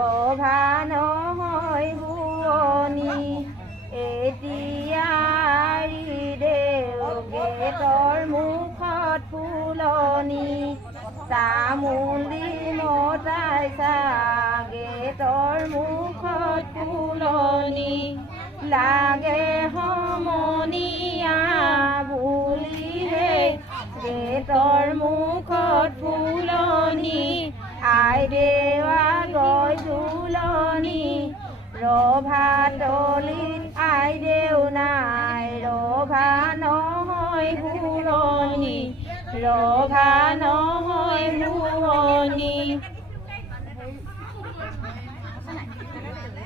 ৰভা নহয় শুৱনি এতিয়া দেউ গেটৰ মুখত ফুলনি তামোলি মতাইছা গেটৰ মুখত ফুলনি লাগে সমনীয়া বুলিহে গেটৰ মুখত ফুলনি আই দেৱা গৈ তুলনি ৰভা তলিত আই দেউ নাই ৰভা নহয় শুৱনি ৰভা নহয় শুৱনি